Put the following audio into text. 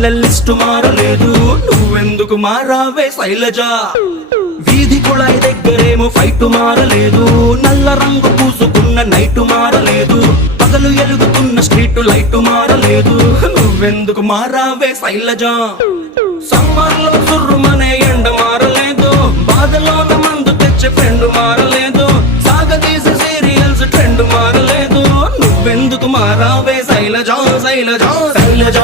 ఫ్రెండ్ల list మారలేదు, నువ్వెందుకు మారావే శైలజ? వీధి కుళాయి దగ్గరేమో ఫైట్ మారలేదు, నల్ల రంగు పూసుకున్న నైటు మారలేదు, పగలు ఎలుగుతున్న స్ట్రీట్ లైట్ మారలేదు, నువ్వెందుకు మారావే శైలజ? సమ్మర్లో సుర్రుమనే ఎండ మారలేదు, బాధలోన మందు తెచ్చే ఫ్రెండ్ మారలేదు, సాగదీసే సీరియల్స్ ట్రెండ్ మారలేదు, నువ్వెందుకు మారావే శైలజ? శైలజ శైలజ